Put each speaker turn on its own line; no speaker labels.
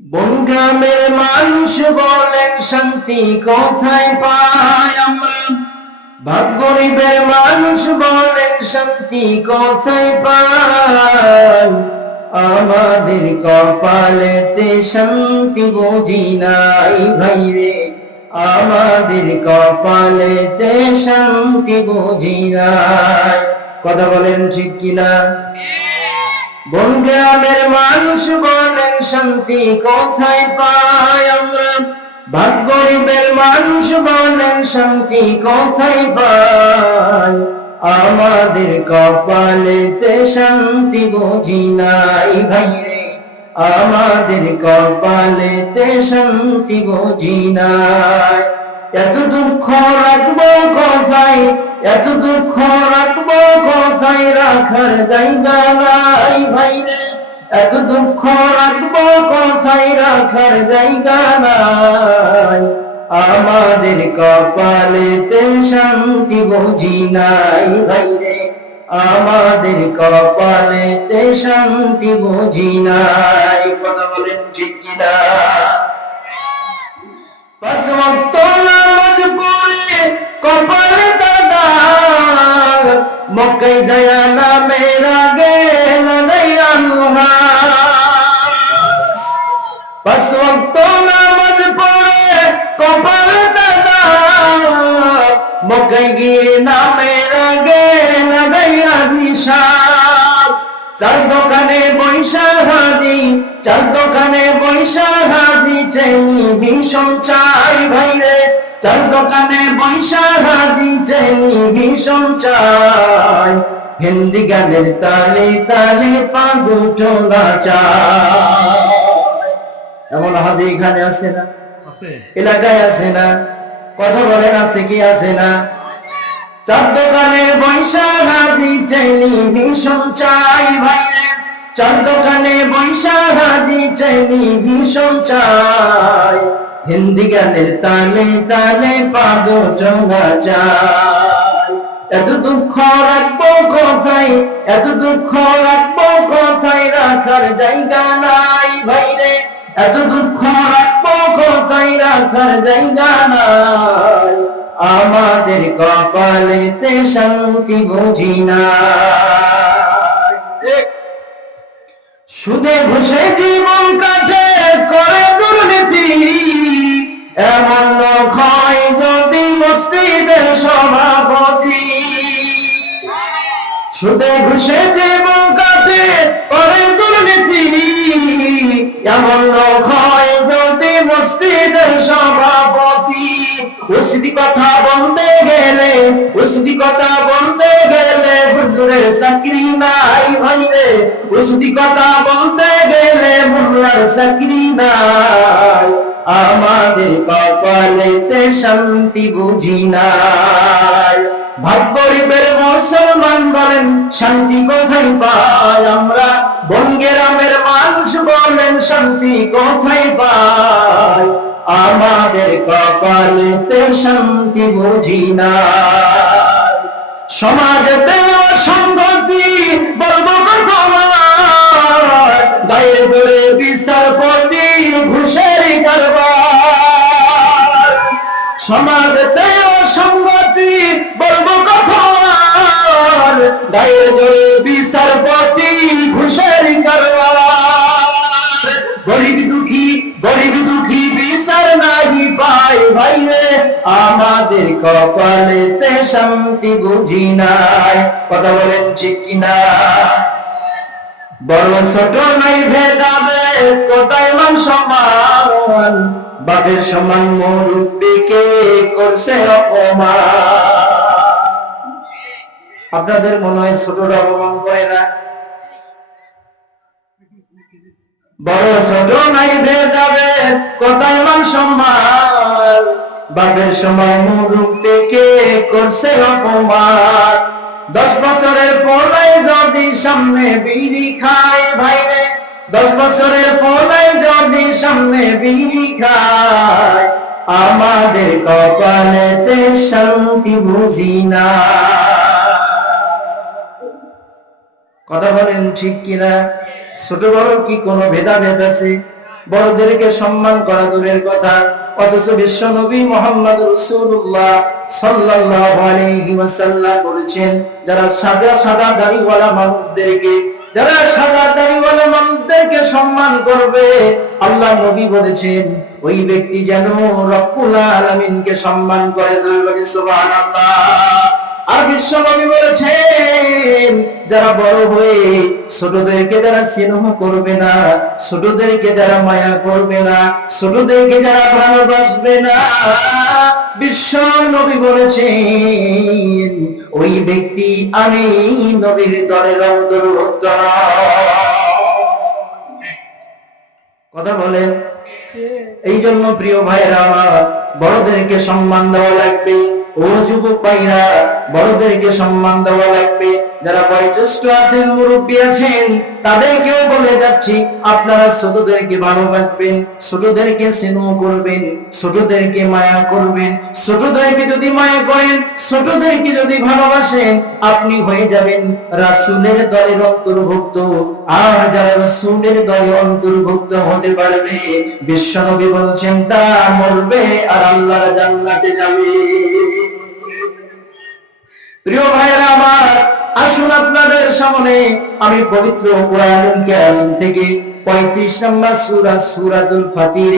বনগ্রামের মানুষ বলেন, শান্তি কোথায় পাই আমরা? ভাগ গরিবের মানুষ বলেন, শান্তি কোথায় পাই? আমাদের কপালেতে শান্তি বুঝি নাই ভাই রে। আমাদের কপালেতে শান্তি বুঝি নাই। কথা বলেন ঠিক কিনা? বন গ্রামের মানুষ বলেন, শান্তি কোথায় পাই আমরা? ভাগ গরিবের মানুষ বলেন, শান্তি কোথায় পাই? আমাদের কপালেতে শান্তি বুঝি নাই ভাই রে আমাদের কপালেতে শান্তি বুঝি নাই। এত দুঃখ এত দুঃখ রাখব কোথায় রাখার জায়গা নাই ভাই। এত দুঃখ রাখব কোথায় রাখার জায়গা নাই। আমাদের কপালেতে শান্তি বুঝি নাই ভাই রে। আমাদের কপালেতে শান্তি বুঝি নাই। কথা বলেন ঠিক কিনা? পাঁচ ওয়াক্ত নামাজ পড়ে কপালে মক্কায় যায় নামের আগে লাগাই আলহাস পাঁচ ওয়াক্ত নামাজ পড়ে কপালে দাদার মক্কায় গিয়ে নামের আগে লাগাই আভিশাপ। চার দোকানে বৈশা হাজি, চার দোকানে বৈশা হাজি টেলিভিশন চাই ভাইরে। চার দোকানে হাজি টেলিভিশন চাই। হিন্দি গানের তালে তালে পা দুটো এমন হাজি এখানে আছে না? এলাকায় আছে না? কথা বলেন আছে কি আছে না? চার দোকানে বৈশাখ হাজি টেলিভিশন চাই ভাই। চার দোকানে বৈশাখ হাজি টেলিভিশন চাই। হিন্দি গানের তালে তালে পাদো টঙ্গা চাই এত দুঃখ রাখব কোথায়? এত দুঃখ রাখব কোথায়? রাখার জায়গা নাই ভাইরে। এত দুঃখ রাখব কোথায়? রাখার জায়গা নাই। আমাদের কপালেতে শান্তি বুঝি না। সুদে ঘুষে জীবন কাটে করে দুর্নীতি এমন হয় যদি মসজিদের সভাপতি সুদে ঘুষে জীবন কাটে করে দুর্নীতি এমন হয় যদি মসজিদের সভাপতি উসদি কথা বলতে গেলে উসদি কথা বলতে গেলে হুজুরের চাকরি নাই রে উসদি কথা বলতে গেলে মোল্লার চাকরি নাই শান্তি বুঝি নাই। ভাগ গরিবের মুসলমান বলেন, শান্তি কোথায় পাই আমরা? বঙ্গেরামের মানুষ বলেন, শান্তি কোথায় পাই? আমাদের কপালেতে শান্তি বুঝি না সমাজেতে সংগতি সমাজেতে সংগতি বলব কথার গায়ে জোরে বিচারপতি ঘুষের গরিব দুঃখী গরিব দুঃখী, বিচার নাহি পাই ভাইরে আমাদের কপালেতে শান্তি বুঝি নাই। কথা বলেন ঠিক কিনা? বড় ছোট নাই ভেদাবে কোথায় মান সমান বাপের সমান মুরব্বীকে করছে অপমান? আপনাদের মনে হয় ছোটরা অপমান করে না? বড় ছোট নাই ভেদাবে কোথায় মান সম্মান? বাপের সময় মুরব্বীকে করছে অপমান? দশ বছরের পরে যদি সামনে বিড়ি খায় ভাইরে দশ বছরের পলাই যদি সামনে বিড়ি খায়, আমাদের কপালেতে শান্তি বুঝি না। কথা বলেন ঠিক কিনা? ছোট বড় কি কোনো ভেদাভেদ আছে? বড়দেরকে সম্মান করা দূরের কথা, অথচ বিশ্ব নবী মোহাম্মদ রসুল্লাহ আলাইহি বলেছেন, যারা সাদা সাদা দাড়িওয়ালা মানুষদেরকে যারা সাদা দাড়িওয়ালা মানুষদেরকে সম্মান করবে, আল্লাহ নবী বলেছেন, ওই ব্যক্তি যেন রব্বুল আলামিনকে সম্মান করে সুবহানাল্লাহ। আর বিশ্ব নবী বলেছেন, যারা বড় হয়ে ছোটদেরকে যারা স্নেহ করবে না, ছোটদেরকে যারা মায়া করবে না, ছোটদেরকে যারা ভালোবাসবে না বিশ্ব নবী বলেছেন ওই ব্যক্তি আমি নবীর দলের অন্তর্ভুক্ত কথা বলেন এই জন্য প্রিয় ভাইরা আমার বড়দেরকে সম্মান দেওয়া লাগবে। ও যুবক ভাইরা বড়দেরকে সম্মান দেওয়া লাগবে। যারা বয়োজ্যেষ্ঠ আছেন, মুরব্বী আছেন, তাদেরকেও বলে যাচ্ছি, আপনারা ছোটদেরকে ভালোবাসবেন, ছোটদেরকে স্নেহ করবেন, ছোটদেরকে মায়া করবেন, ছোটদেরকে যদি মায়া করেন, ছোটদেরকে যদি ভালোবাসেন, আপনি হয়ে যাবেন রাসূলের দলের অন্তর্ভুক্ত। আর যারা রাসূলের দলে অন্তর্ভুক্ত হতে পারবে, বিশ্বনবী বলছেন, তারা মরবে আর আল্লাহর জান্নাতে যাবে। প্রিয় ভাইয়েরা আমার, আসুন আপনাদের সামনে আমি পবিত্র কোরআন থেকে পঁয়ত্রিশ নম্বর সুরা সুরাতুল ফাতির